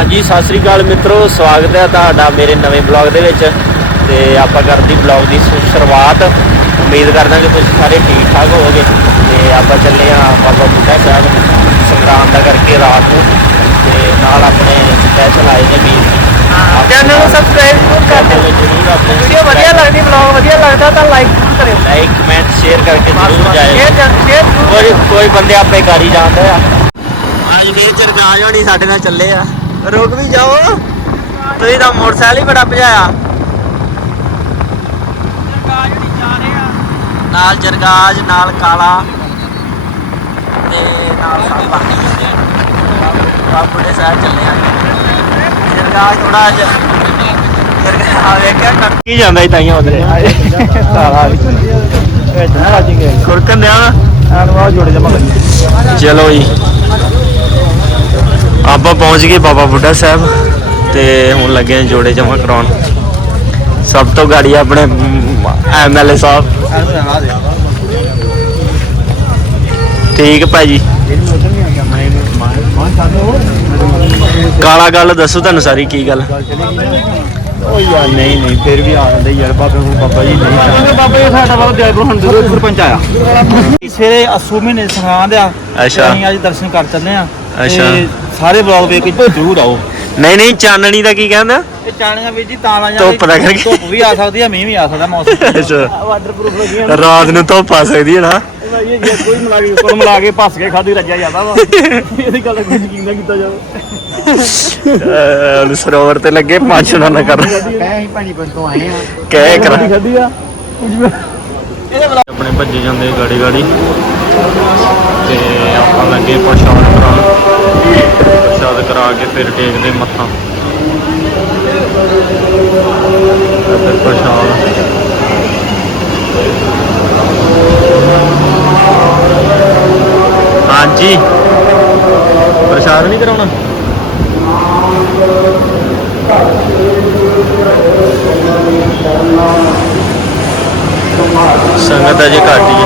ਹਾਂਜੀ ਸਤਿ ਸ੍ਰੀ ਅਕਾਲ ਮਿੱਤਰੋ ਸਵਾਗਤ ਹੈ ਤੁਹਾਡਾ ਮੇਰੇ ਨਵੇਂ ਬਲੌਗ ਦੇ ਵਿੱਚ ਤੇ ਆਪਾਂ ਕਰਦੀ ਬਲੌਗ ਦੀ ਸ਼ੁਰੂਆਤ। ਉਮੀਦ ਕਰਦਾ ਕਿ ਤੁਸੀਂ ਸਾਰੇ ਠੀਕ ਠਾਕ ਹੋਵੋਗੇ ਤੇ ਆਪਾਂ ਚੱਲੇ ਆ ਬਾਬਾ ਬੁੱਢਾ ਸਾਹਿਬ ਸੰਗਰਾਮ ਦਾ ਕਰਕੇ ਰਾਤ ਨੂੰ ਤੇ ਨਾਲ ਆਪਣੇ ਸਪੈਸ਼ਲ ਆਏ ਨੇ ਵੀਰ। ਚੈਨਲ ਨੂੰ ਸਬਸਕ੍ਰਾਈਬ ਜ਼ਰੂਰ ਕਰ ਦਿਓ। ਚੈਨਲ ਜਰੂਰ ਆਪਣੇ ਵੀਡੀਓ ਵਧੀਆ ਲੱਗਦੀ ਬਲੌਗ ਵਧੀਆ ਲੱਗਦਾ ਤਾਂ ਲਾਈਕ ਜ਼ਰੂਰ ਕਰਿਓ। ਲਾਈਕ ਕਮੈਂਟ ਸ਼ੇਅਰ ਕਰਕੇ ਜਰੂਰ ਜਾਇਓ। ਸ਼ੇਅਰ ਕਰ ਕੋਈ ਕੋਈ ਬੰਦੇ ਆਪਣੇ ਘਰ ਹੀ ਜਾਂਦੇ ਆ। ਅੱਜ ਵੀਰ ਚਰਗਾਜ ਹੋਣੀ ਸਾਡੇ ਨਾਲ ਚੱਲੇ ਆ। ਰੁਕ ਵੀ ਜਾਓ। ਤੁਸੀਂ ਤਾਂ ਮੋਟਰਸਾਈਕਲ ਹੀ ਬੜਾ ਭਜਾਇਆ। ਨਾਲ ਜਰਗਾਜ ਨਾਲ ਕਾਲਾ ਤੇ ਨਾਲ ਸਾਬਾ ਬਾਬੂ ਦੇ ਸਾਹਿਬ ਚੱਲੇ ਆ। ਜਰਗਾਜ ਥੋੜਾ ਅੱਜ ਜਰਗਾਜ ਆ ਵੇਖਿਆ ਕੀ ਜਾਂਦਾ ਹੀ ਤਾਈਆਂ ਉਧਰੇ? ਸਾਲਾ ਖੁਰਕਨ ਦਿਆ ਐਨਵਾ ਜੋੜੇ ਜਮਾ ਕਰੀ ਚਲੋ ਜੀ। ਆਪਾਂ ਪਹੁੰਚ ਗਏ ਬਾਬਾ ਬੁੱਢਾ ਸਾਹਿਬ ਤੇ ਹੁਣ ਲੱਗੇ ਹਾਂ ਜੋੜੇ ਜਮਾ ਕਰਾਉਣ। ਸਭ ਤੋਂ ਗਾੜੀ ਆਪਣੇ ਐਮਐਲਏ ਸਾਹਿਬ। ਠੀਕ ਭਾਜੀ। ਕਾਲਾ ਗੱਲ ਦੱਸੋ ਤੁਹਾਨੂੰ ਸਾਰੀ ਕੀ ਗੱਲ। ਉਹ ਯਾਰ ਨਹੀਂ ਨਹੀਂ ਫਿਰ ਵੀ ਆ ਜਾਂਦੇ ਯਾਰ ਬਾਬੇ ਹੁਣ ਬਾਬਾ ਜੀ ਨਹੀਂ ਬਾਬਾ ਜੀ ਸਾਡਾ ਬਾਬਾ ਜੈਪੁਰ ਹੁਣ ਦੂਰ ਸਰਪੰਚ ਆਇਆ ਸਵੇਰੇ ਮਹੀਨੇ ਆ ਅੱਛਾ। ਅਸੀਂ ਅੱਜ ਦਰਸ਼ਨ ਕਰ ਚੱਲੇ ਆ ਅੱਛਾ। ਸਾਰੇ ਬਲੌਗ ਵੇਖ ਕੇ ਜ਼ਰੂਰ ਆਓ। ਨਹੀਂ ਨਹੀਂ ਚਾਨਣੀ ਦਾ ਕੀ ਕਹਿੰਦਾ? ਇਹ ਚਾਣੀਆਂ ਵੀਰ ਜੀ ਤਾਂ ਲਾ ਧੁੱਪ ਦਾ ਕਰਕੇ। ਧੁੱਪ ਵੀ ਆ ਸਕਦੀ ਆ ਮੀਂਹ ਵੀ ਆ ਸਕਦਾ ਮੌਸਮ ਅੱਛਾ। ਵਾਟਰਪ੍ਰੂਫ ਲੱਗੀਆਂ ਰਾਤ ਨੂੰ ਧੁੱਪ ਆ ਸਕਦੀ ਹੈ ਨਾ। ਇਹ ਜੇ ਕੋਈ ਮਿਲਾ ਕੇ ਕੋਲ ਮਿਲਾ ਕੇ ਭੱਸ ਕੇ ਖਾਦੀ ਰੱਜਿਆ ਜਾਂਦਾ ਵਾ। ਇਹਦੀ ਗੱਲ ਦਾ ਕੋਈ ਯਕੀਨ ਨਾ ਕੀਤਾ ਜਾਵੇ। ਅਹ ਸਰੋਵਰ ਤੇ ਲੱਗੇ ਪੰਜ ਨਾ ਕਰ। ਅਸੀਂ ਪਾਣੀ ਪੰਜ ਤੋਂ ਆਏ ਆ ਕਹਿ ਕਰਾ। ਖਾਦੀ ਆ। ਆਪਣੇ ਭੱਜੇ ਜਾਂਦੇ ਗਾੜੀ ਗਾੜੀ ਤੇ ਆਪਾਂ ਲੱਗੇ ਪ੍ਰਸ਼ਾਦ ਕਰਾਉਣ ਪ੍ਰਸ਼ਾਦ ਕਰਾ ਕੇ ਫਿਰ ਟੇਕਦੇ ਮੱਥਾ। ਫਿਰ ਪ੍ਰਸ਼ਾਦ ਹਾਂਜੀ। ਪ੍ਰਸ਼ਾਦ ਨਹੀਂ ਕਰਾਉਣਾ? ਸੰਗਤ ਅਜੇ ਘੱਟ ਹੀ।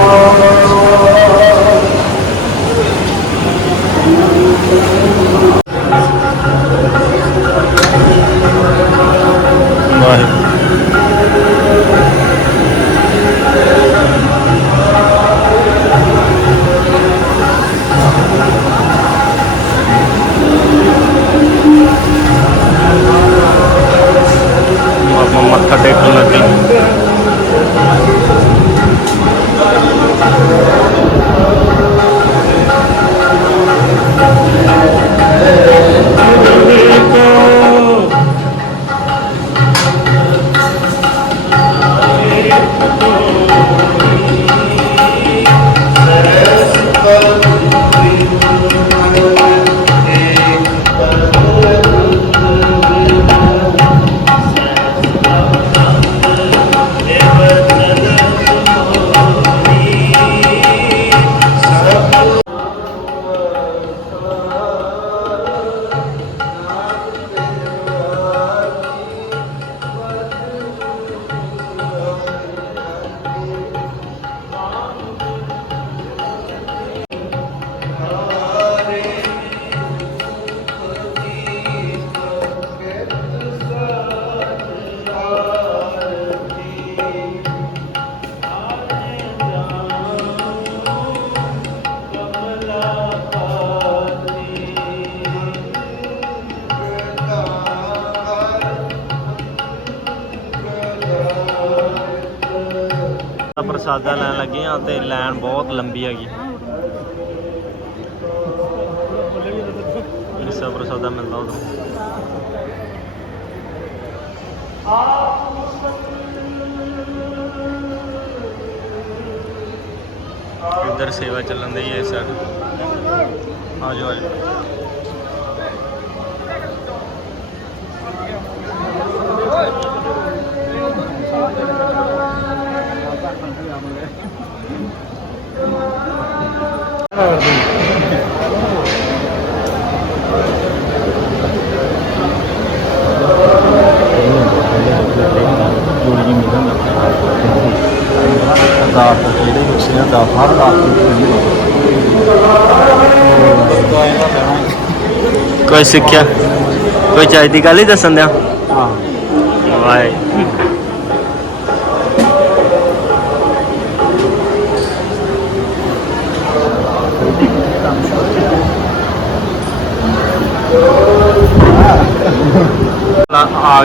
ਪ੍ਰਸਾਦਾ ਲੈਣ ਲੱਗੇ ਆ ਤੇ ਲਾਈਨ ਬਹੁਤ ਲੰਬੀ ਹੈਗੀ। ਮਿੱਸਾ ਪ੍ਰਸਾਦਾ ਮਿਲਦਾ ਉਦੋਂ ਇੱਧਰ ਸੇਵਾ ਚੱਲਣ ਦੀ ਹੈ ਸਰ ਆਜੋ ਆਜੋ ਅਰਦਾਸ ਜਿਹੜੇ ਹਿੱਸੇ ਆ ਦਾ ਹਰ ਨੂੰ ਕੋਈ ਸਿੱਖਿਆ? ਕੋਈ ਚੱਜ ਦੀ ਗੱਲ ਹੀ ਦੱਸਣ ਦਿਆ? ਹਾਂ। ਵਾਏ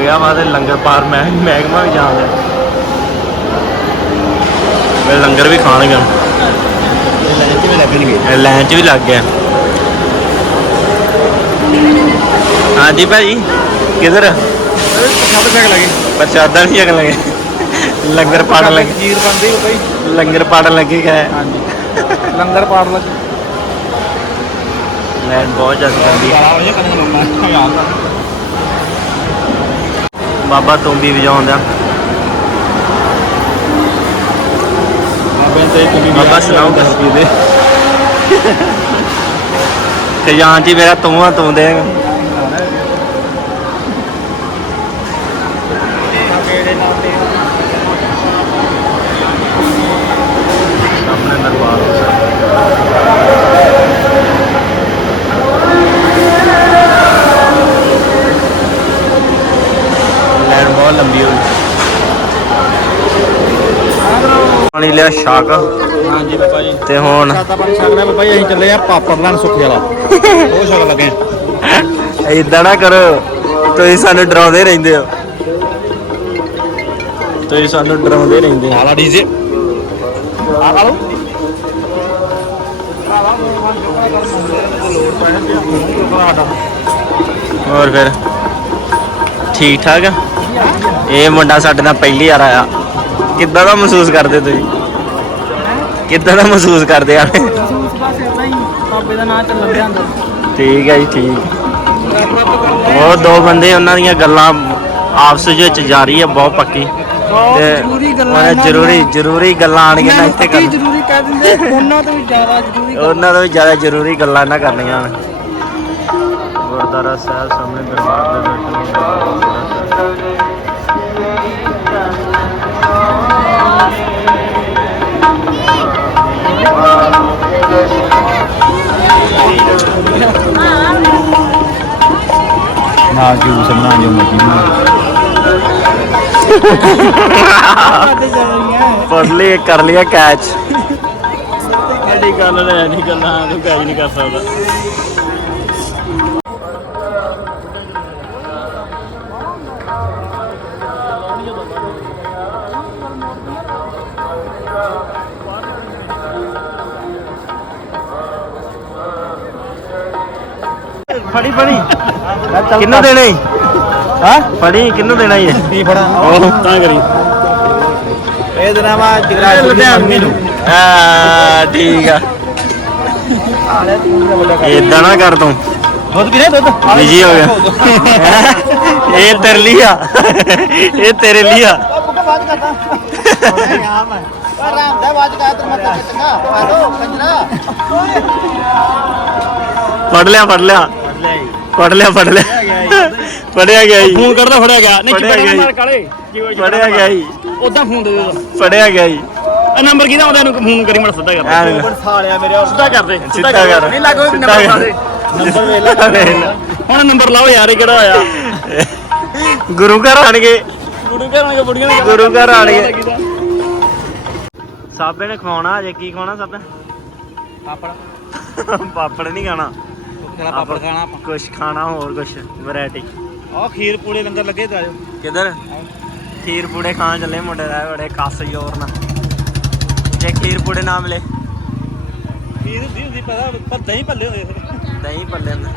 ਆ ਗਿਆ ਵਾ ਤੇ ਲੰਗਰ ਪਾਰ ਮੈਂ ਮਹਿਕਮਾ ਵੀ ਜਾਣ ਲਿਆ ਮੈਂ ਲੰਗਰ ਵੀ ਖਾਣਗੇ ਲੈਣ ਚ ਵੀ ਲੱਗਣਗੇ ਲਾਈਨ 'ਚ ਵੀ ਲੱਗ ਗਿਆ ਹਾਂਜੀ ਭਾਜੀ ਕਿਧਰ ਸਭ ਤੱਕ ਲੱਗੇ ਪ੍ਰਸ਼ਾਦਾ ਨਹੀਂ ਛਕਣ ਲੱਗੇ ਲੰਗਰ ਪਾੜਨ ਲੱਗੇ ਖੀਰ ਬੰਦੀ ਹੋ ਗਈ ਲੰਗਰ ਪਾੜਨ ਲੱਗੇ ਗਏ ਹਾਂਜੀ ਲੰਗਰ ਪਾੜ ਲੱਗੇ ਲਾਈਨ ਬਹੁਤ ਜ਼ਿਆਦਾ ਜਾਂਦੀ ਗਾਲਾ ਵਜੇ ਕਨੇ ਲਾਉਣਾ ਯਾਦ ਦਾ ਬਾਬਾ ਤੁੰਬੀ ਵਜਾਉਂਦਾ ਬਾਬੇ ਤੇ ਇੱਕ ਬਾਬਾ ਸੁਣਾਓ ਕੁਛ। ਦੇ ਖਜ਼ਾਨਚੀ ਮੇਰਾ ਤੂੰ ਆ ਤੂੰ ਦੇ ਸਾਹਮਣੇ ਦਰਬਾਰ ਲੈਣ ਬਹੁਤ ਲੰਬੀ ਹੋਈ ਪਾਣੀ ਲਿਆ ਛਾਕ ਹਾਂਜੀ ਬਾਬਾ ਜੀ। ਤੇ ਹੁਣ ਸਾਦਾ ਪਾਣੀ ਛਕ ਲਿਆ ਬਾਬਾ ਜੀ ਅਸੀਂ ਚੱਲੇ ਆ ਪਾਪੜ ਲੈਣ ਸੁੱਖੇ ਵਾਲਾ। ਉਹ ਛਕ ਲੱਗੇ। ਇਦਾਂ ਨਾ ਕਰੋ ਤੁਸੀਂ ਸਾਨੂੰ ਡਰਾਉਂਦੇ ਰਹਿੰਦੇ ਹੋ। ਤੁਸੀਂ ਸਾਨੂੰ ਡਰਾਉਂਦੇ ਰਹਿੰਦੇ ਹੋ। ਆਲਾ ਡੀਜੇ। ਆ ਲਓ। ਹੋਰ ਫਿਰ ਠੀਕ ਠਾਕ ਆ? ਇਹ ਮੁੰਡਾ ਸਾਡੇ ਨਾਲ ਪਹਿਲੀ ਵਾਰ ਆਇਆ। ਕਿੱਦਾਂ ਦਾ ਮਹਿਸੂਸ ਕਰਦੇ ਤੁਸੀਂ? ਕਿੱਦਾਂ ਦਾ ਮਹਿਸੂਸ ਕਰਦੇ ਆ? ਮਹਿਸੂਸ ਬਸ ਇਦਾਂ ਹੀ ਬਾਬੇ ਦਾ ਨਾਮ ਚੱਲਣ ਦੇ ਅੰਦਰ ਠੀਕ ਹੈ ਜੀ ਠੀਕ। ਉਹ ਦੋ ਬੰਦੇ ਉਹਨਾਂ ਦੀਆਂ ਗੱਲਾਂ ਆਪਸ ਵਿੱਚ ਜਾਰੀ ਹੈ ਬਹੁਤ ਪੱਕੀ। ਤੇ ਜ਼ਰੂਰੀ ਗੱਲਾਂ ਜ਼ਰੂਰੀ। ਜ਼ਰੂਰੀ ਗੱਲਾਂ ਆਣਗੀਆਂ ਨਾ ਇੱਥੇ ਕੀ ਕਰ ਜ਼ਰੂਰੀ ਕਹਿ ਦਿੰਦੇ ਉਹਨਾਂ ਤੋਂ ਵੀ ਜ਼ਿਆਦਾ ਜ਼ਰੂਰੀ। ਉਹਨਾਂ ਤੋਂ ਵੀ ਜ਼ਿਆਦਾ ਜ਼ਰੂਰੀ ਗੱਲਾਂ ਨਾ ਕਰਨੀਆਂ ਹਨ ਗੁਰਦਾਰਾ ਸਾਹਿਬ ਸਾਹਮਣੇ ਦਰਬਾਰ ਦੇ ਬੈਠੇ ਨਾ ਜੂਸ ਬਣਾ ਜੋ ਮੱਜੀ ਬਣਾ ਫੜ ਲਈ ਕਰ ਲਿਆ ਕੈਚ ਸਾਡੀ ਗੱਲ ਲੈ ਨਹੀਂ ਗੱਲਾਂ ਤੂੰ ਕੈਚ ਨਹੀਂ ਕਰ ਸਕਦਾ। ਫੜੀ ਫੜੀ। ਕਿੰਨੂੰ ਦੇਣਾ ਈ? ਹਾਂ? ਫੜੀ ਕਿੰਨੂੰ ਦੇਣਾ ਈ? ਕੀ ਫੜਾ? ਉਹ ਤਾਂ ਕਰੀ। ਇਹ ਦਿਨਾਂ ਵਾ ਜਿਗਰਾ ਲੁਧਿਆਣੇ ਨੂੰ। ਆ ਠੀਕ ਆ। ਇਦਾਂ ਨਾ ਕਰ ਤੂੰ। ਦੁੱਧ ਪੀਣੇ ਦੁੱਧ। ਬਿਜ਼ੀ ਹੋ ਗਿਆ। ਇਹ ਤੇਰੇ ਲਈ ਆ। ਇਹ ਤੇਰੇ ਲਈ ਆ। ਪੁੱਕਾ ਬਾਤ ਕਰਦਾ। ਯਾਰ ਮੈਂ ਪਰ ਰਾਮ ਦਾ ਬਾਤ ਕਰ ਤੂੰ ਮੱਤਾ ਚੰਗਾ ਹਲੋ ਕੰਜਰਾ ਫੜ ਲਿਆ ਫੜ ਲਿਆ। ਫੜ ਲਿਆ ਫੜ ਲਿਆ। ਫੜਿਆ ਗਿਆ ਜੀ। ਫੋਨ ਕਰਦਾ ਫੜਿਆ ਗਿਆ। ਨਹੀਂ ਫੜਿਆ ਗਿਆ ਮਾਰ ਜੀ। ਕਾਲੇ ਫੜਿਆ ਗਿਆ ਜੀ। ਉਦਾਂ ਫੋਨ ਦੇ ਦੇ ਫੜਿਆ ਗਿਆ ਜੀ। ਆ ਨੰਬਰ ਕਿਹਦਾ ਆਉਂਦਾ? ਇਹਨੂੰ ਫੋਨ ਕਰੀ ਮੜ ਸਿੱਧਾ ਕਰ। ਐਨ ਸਾਲਿਆ ਮੇਰੇ ਸਿੱਧਾ ਕਰ ਦੇ। ਸਿੱਧਾ ਕਰ ਨਹੀਂ ਲੱਗੋ ਨੰਬਰ ਦੇ। ਨੰਬਰ ਵੇਖ ਲੈ। ਹੁਣ ਨੰਬਰ ਲਾਓ ਯਾਰ ਇਹ ਕਿਹੜਾ ਹੋਇਆ? ਗੁਰੂ ਘਰ ਆਣਗੇ ਗੁਰੂ ਘਰਾਂ ਦੇ ਬੁੜੀਆਂ ਨੇ ਗੁਰੂ ਘਰ ਆਣਗੇ ਸਾਬੇ ਨੇ ਖਵਾਉਣਾ ਅਜੇ ਕੀ ਖਵਾਉਣਾ ਸਾਬੇ? ਪਾਪੜ। ਪਾਪੜ ਨਹੀਂ ਖਾਣਾ। ਕਿਹੜਾ ਪਾਪੜ ਖਾਣਾ ਆਪਾਂ। ਕੁਛ ਖਾਣਾ ਹੋਰ ਕੁਛ ਵੈਰਾਈਟੀ ਆਹ ਖੀਰ ਪੂੜੇ ਲੰਗਰ ਲੱਗੇ ਤੇ ਆਜੋ। ਕਿੱਧਰ? ਖੀਰ ਪੂੜੇ ਖਾਣ ਚੱਲੇ ਮੁੰਡੇ ਦਾ ਬੜੇ ਕੱਸ ਜ਼ੋਰ ਨਾਲ। ਜੇ ਖੀਰ ਪੂੜੇ ਨਾ ਮਿਲੇ। ਖੀਰ ਦੀ ਹੁੰਦੀ ਪਤਾ ਪਰ ਦਹੀਂ ਭੱਲੇ ਹੁੰਦੇ ਫਿਰ ਦਹੀਂ ਪੱਲੇ ਹੁੰਦੇ।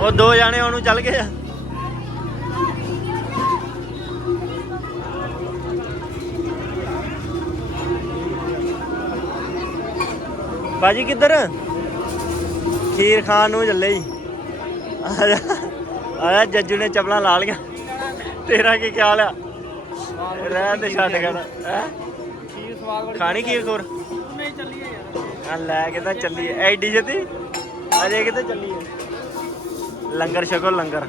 ਉਹ ਦੋ ਜਾਣੇ ਉਹਨੂੰ ਚੱਲ ਗਏ ਆ। ਬਾਜੀ ਕਿੱਧਰ ਖੀਰ ਖਾਣ ਨੂੰ ਚੱਲੇ ਹੀ ਆ ਜਾ ਆ ਜਾ ਜੱਜੂ ਨੇ ਚਪਲਾਂ ਲਾ ਲੀਆਂ ਤੇਰਾ ਕੀ ਖਿਆਲ ਆ ਰਹਿਣ ਦੇ ਛੱਡ ਕਰ ਹੈ ਖੀਰ ਸਵਾਦ ਬੜੀ ਖਾਣੀ ਖੀਰ ਖੋਰ ਨਹੀਂ ਚੱਲੀਏ ਯਾਰ ਆ ਲੈ ਕੇ ਤਾਂ ਚੱਲੀਏ ਐਡੀ ਜਤੀ ਅਜੇ ਕਿਤੇ ਚੱਲੀਏ ਲੰਗਰ ਛਕੋ ਲੰਗਰ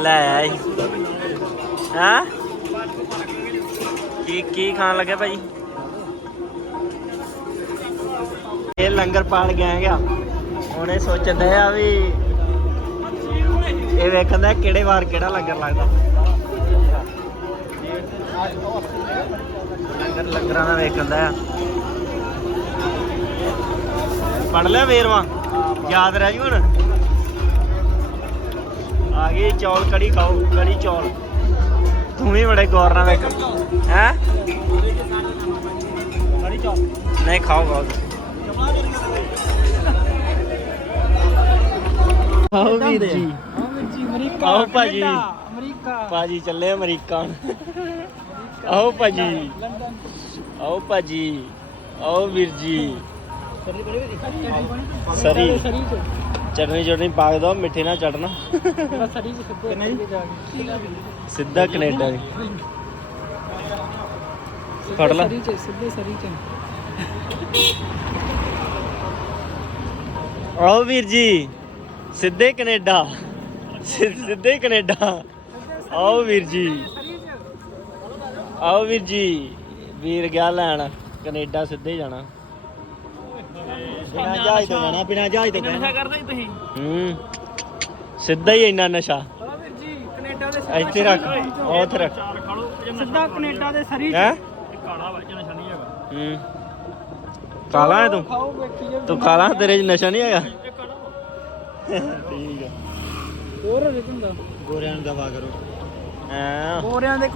ਲੈ ਆਈ ਹਾਂ ਕੀ ਕੀ ਖਾਣ ਲੱਗੇ ਭਾਈ ਲੰਗਰ ਪਾਣ ਗਏ ਆ ਹੁਣ ਇਹ ਸੋਚਦੇ ਆ ਵੀ ਇਹ ਵੇਖਦਾ ਕਿਹੜੇ ਵਾਰ ਕਿਹੜਾ ਲੰਗਰ ਲੱਗਦਾ। ਲੰਗਰ ਲੰਗਰਾਂ ਦਾ ਵੇਖਦਾ ਆ। ਪੜ ਲਿਆ ਵੇਰਵਾ? ਯਾਦ ਰਹਿ ਜੂ ਹੁਣ? ਆ ਗਈ ਚੌਲ ਕੜੀ ਖਾਓ ਕੜੀ ਚੌਲ। ਤੂੰ ਵੀ ਬੜੇ ਗੌਰ ਨਾਲ ਵੇਖ। ਹੈ? ਕੜੀ ਚੌਲ। ਨਹੀਂ ਖਾਓ ਖਾਓ। ਆਓ ਵੀਰ ਜੀ। ਜੀ ਅਮਰੀਕਾ ਆਓ ਭਾਜੀ। ਅਮਰੀਕਾ। ਭਾਜੀ ਚੱਲੇ ਅਮਰੀਕਾ ਆਓ ਭਾਜੀ। ਆਓ ਭਾਜੀ। ਆਓ ਵੀਰ ਜੀ। ਸਰੀ ਚਟਨੀ ਚਟਨੀ ਪਾ ਦੋ ਮਿੱਠੇ ਨਾਲ ਚੜਨਾ ਸਰੀ ਸਿੱਧੇ ਜੀ? ਜਾ ਕੈਨੇਡਾ ਦੀ ਫੜ ਲਾ। ਸਰੀ ਚ ਸਿੱਧੇ ਸਰੀ ਚ। ਆਓ ਵੀਰ ਜੀ ਸਿੱਧੇ ਕੈਨੇਡਾ ਸਿੱਧੇ ਕੈਨੇਡਾ। ਆਓ ਵੀਰ ਜੀ। ਆਓ ਵੀਰ ਜੀ ਵੀਰ ਗਿਆ ਲੈਣ ਕੈਨੇਡਾ ਸਿੱਧੇ ਜਾਣਾ। ਬਿਨਾ ਜਹਾਜ਼ ਤੋਂ ਜਾਣਾ ਬਿਨਾ ਜਹਾਜ਼ ਤੋਂ ਨਸ਼ਾ ਕਰਦਾ ਤੁਸੀਂ। ਹੂੰ। ਸਿੱਧਾ ਹੀ ਇੰਨਾ ਨਸ਼ਾ। ਚਲੋ ਵੀਰ ਜੀ ਕੈਨੇਡਾ ਦੇ ਇੱਥੇ ਰੱਖ ਉੱਥੇ ਰੱਖ। ਸਿੱਧਾ ਕੈਨੇਡਾ ਦੇ ਸਰੀ ਹੈ ਕਾਲਾ ਵਾ ਨਸ਼ਾ ਨਹੀਂ ਹੈਗਾ। ਹੂੰ। ਕਾਲਾ ਹੈ ਤੂੰ? ਖਾਓ ਵੇਖੀ ਜੇ। ਤੂੰ ਕਾਲਾ ਤੇਰੇ 'ਚ ਨਸ਼ਾ ਨਹੀਂ ਹੈਗਾ? ਠੀਕ ਹੈ ਹੋਰ ਰਿਤੰਦਾ ਗੋਰਿਆਂ ਨੂੰ ਕਰੋ। ਐ ਗੋਰਿਆਂ ਦੇ